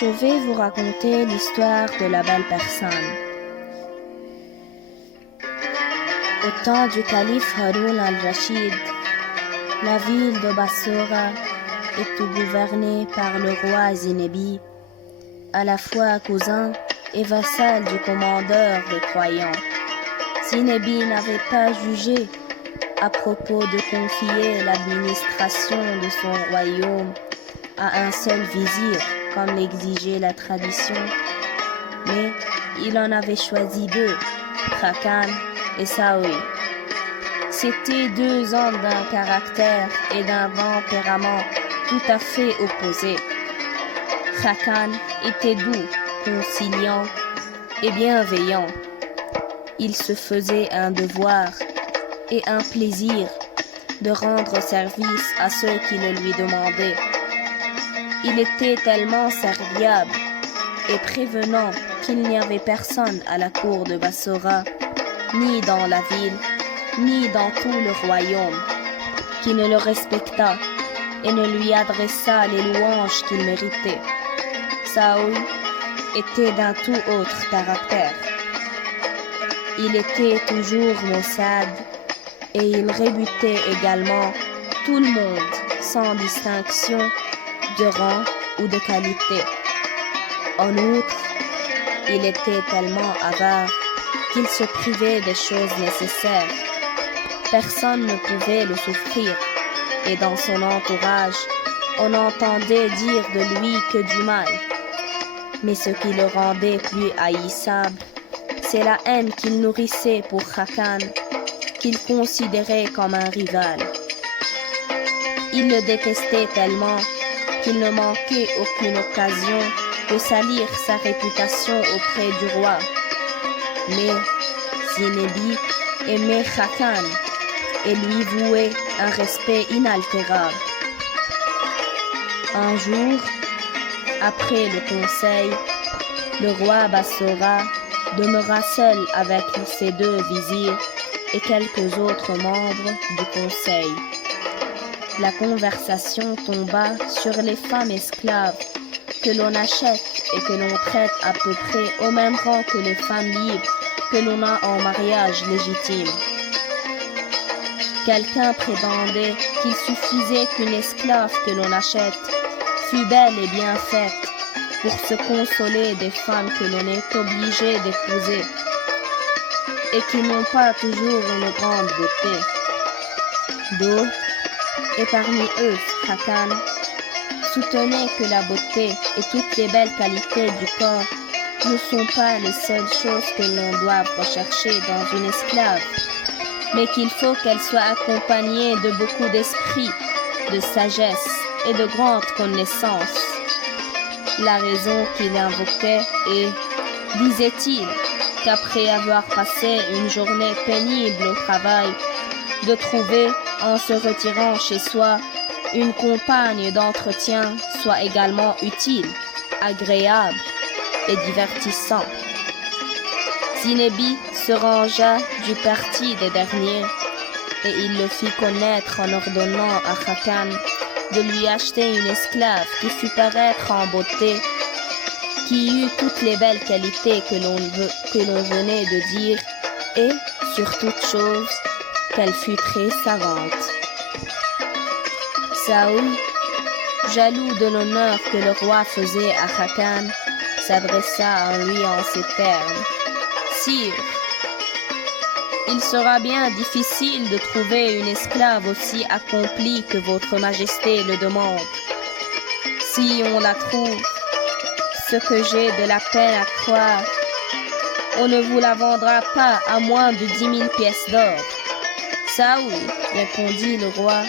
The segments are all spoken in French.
Je vais vous raconter l'histoire de la belle personne. Au temps du calife Haroun al-Rachid, la ville de Bassora était gouvernée par le roi Zinebi, à la fois cousin et vassal du commandeur des croyants. Zinebi n'avait pas jugé à propos de confier l'administration de son royaume à un seul vizir, comme l'exigeait la tradition, mais il en avait choisi deux, Khakan et Saoui. C'étaient deux hommes d'un caractère et d'un tempérament tout à fait opposés. Khakan était doux, conciliant et bienveillant. Il se faisait un devoir et un plaisir de rendre service à ceux qui le lui demandaient. Il était tellement serviable et prévenant qu'il n'y avait personne à la cour de Bassora, ni dans la ville, ni dans tout le royaume, qui ne le respectât et ne lui adressât les louanges qu'il méritait. Saoui était d'un tout autre caractère. Il était toujours maussade et il rébutait également tout le monde sans distinction de rang ou de qualité. En outre, il était tellement avare qu'il se privait des choses nécessaires. Personne ne pouvait le souffrir, et dans son entourage, on n'entendait dire de lui que du mal. Mais ce qui le rendait plus haïssable, c'est la haine qu'il nourrissait pour Khakan, qu'il considérait comme un rival. Il le détestait tellement qu'il ne manquait aucune occasion de salir sa réputation auprès du roi. Mais Zinebi aimait Khakan et lui vouait un respect inaltérable. Un jour, après le conseil, le roi Bassora demeura seul avec ses deux vizirs et quelques autres membres du conseil. La conversation tomba sur les femmes esclaves que l'on achète et que l'on traite à peu près au même rang que les femmes libres que l'on a en mariage légitime. Quelqu'un prétendait qu'il suffisait qu'une esclave que l'on achète fût belle et bien faite pour se consoler des femmes que l'on est obligé d'épouser et qui n'ont pas toujours une grande beauté. D'autres, et parmi eux Khakan, soutenaient que la beauté et toutes les belles qualités du corps ne sont pas les seules choses que l'on doit rechercher dans une esclave, mais qu'il faut qu'elle soit accompagnée de beaucoup d'esprit, de sagesse et de grandes connaissances. La raison qu'il invoquait est, disait-il, qu'après avoir passé une journée pénible au travail, de trouver, en se retirant chez soi, une compagne d'entretien soit également utile, agréable et divertissant. Zinebi se rangea du parti des derniers et il le fit connaître en ordonnant à Khakan de lui acheter une esclave qui fût paraître en beauté, qui eut toutes les belles qualités que l'on venait de dire et, sur toute chose, qu'elle fût très savante. Saoui, jaloux de l'honneur que le roi faisait à Khakan, s'adressa à lui en ces termes. « Sire, il sera bien difficile de trouver une esclave aussi accomplie que votre majesté le demande. Si on la trouve, ce que j'ai de la peine à croire, on ne vous la vendra pas à moins de 10 000 pièces d'or. » Saoui, répondit le roi,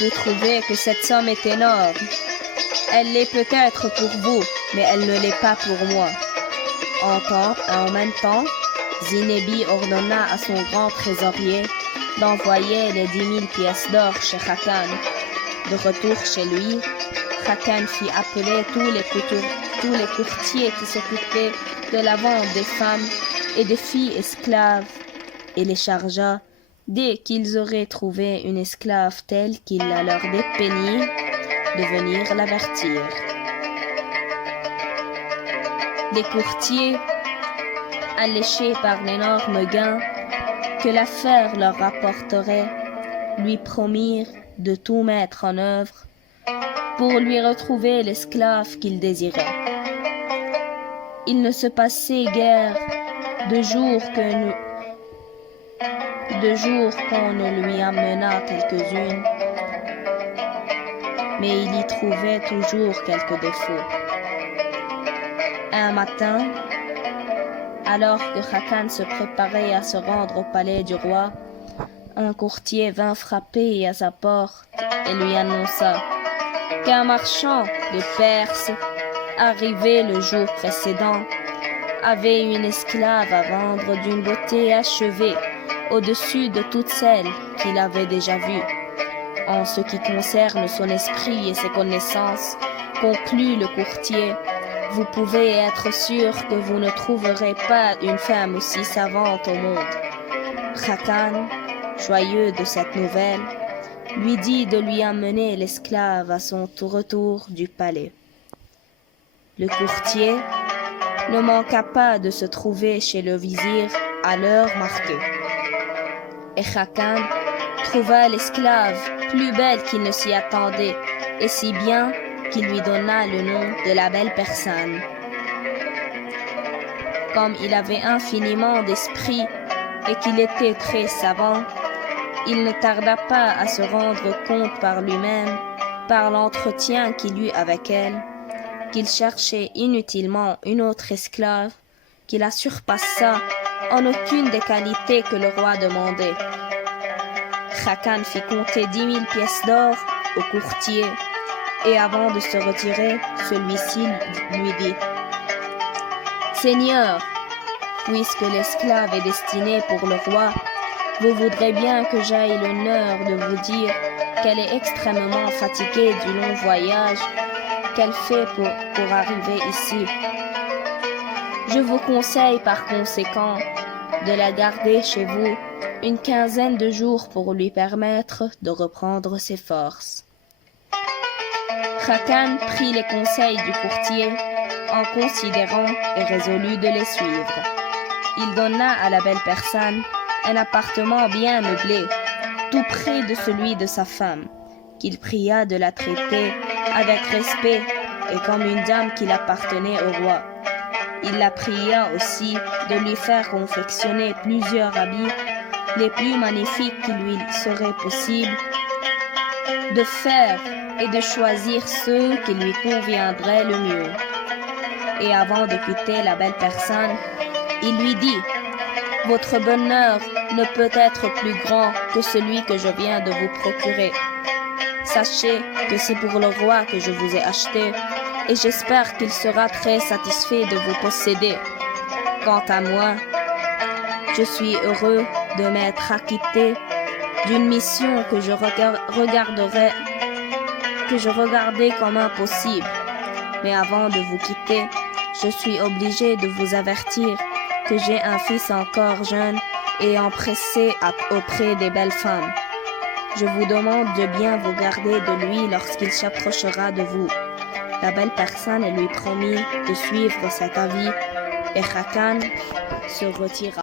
vous trouvez que cette somme est énorme. Elle l'est peut-être pour vous, mais elle ne l'est pas pour moi. En même temps, Zinebi ordonna à son grand trésorier d'envoyer les 10 000 pièces d'or chez Khakan. De retour chez lui, Khakan fit appeler tous les courtiers qui s'occupaient de la vente des femmes et des filles esclaves et les chargea, dès qu'ils auraient trouvé une esclave telle qu'il la leur dépeignit, de venir l'avertir. des courtiers, alléchés par l'énorme gain que l'affaire leur rapporterait, lui promirent de tout mettre en œuvre pour lui retrouver l'esclave qu'il désirait. Il ne se passait guère de jours qu'on ne lui amena quelques-unes, mais il y trouvait toujours quelques défauts. Un matin, alors que Khacan se préparait à se rendre au palais du roi, un courtier vint frapper à sa porte et lui annonça qu'un marchand de Perse, arrivé le jour précédent, avait une esclave à vendre d'une beauté achevée au-dessus de toutes celles qu'il avait déjà vues. En ce qui concerne son esprit et ses connaissances, conclut le courtier, vous pouvez être sûr que vous ne trouverez pas une femme aussi savante au monde. Khacan, joyeux de cette nouvelle, lui dit de lui amener l'esclave à son retour du palais. Le courtier ne manqua pas de se trouver chez le vizir à l'heure marquée. Et Khacan trouva l'esclave plus belle qu'il ne s'y attendait, et si bien qu'il lui donna le nom de la belle Persane. Comme il avait infiniment d'esprit et qu'il était très savant, il ne tarda pas à se rendre compte par lui-même, par l'entretien qu'il eut avec elle, qu'il cherchait inutilement une autre esclave qui la surpassa en aucune des qualités que le roi demandait. Khacan fit compter 10 000 pièces d'or au courtier, et avant de se retirer, celui-ci lui dit « Seigneur, puisque l'esclave est destinée pour le roi, vous voudrez bien que j'aille l'honneur de vous dire qu'elle est extrêmement fatiguée du long voyage qu'elle fait pour arriver ici. Je vous conseille par conséquent de la garder chez vous une quinzaine de jours pour lui permettre de reprendre ses forces. » Khacan prit les conseils du courtier en considérant et résolut de les suivre. Il donna à la belle Persane un appartement bien meublé, tout près de celui de sa femme, qu'il pria de la traiter avec respect et comme une dame qui appartenait au roi. Il la pria aussi de lui faire confectionner plusieurs habits, les plus magnifiques qui lui seraient possibles, de faire et de choisir ceux qui lui conviendraient le mieux. Et avant de quitter la belle Persane, il lui dit « Votre bonheur ne peut être plus grand que celui que je viens de vous procurer. Sachez que c'est pour le roi que je vous ai acheté, et j'espère qu'il sera très satisfait de vous posséder. Quant à moi, je suis heureux de m'être acquitté d'une mission que je regardais comme impossible. Mais avant de vous quitter, je suis obligé de vous avertir que j'ai un fils encore jeune et empressé auprès des belles femmes. Je vous demande de bien vous garder de lui lorsqu'il s'approchera de vous. » La belle Persane lui promit de suivre cet avis et Khacan se retira.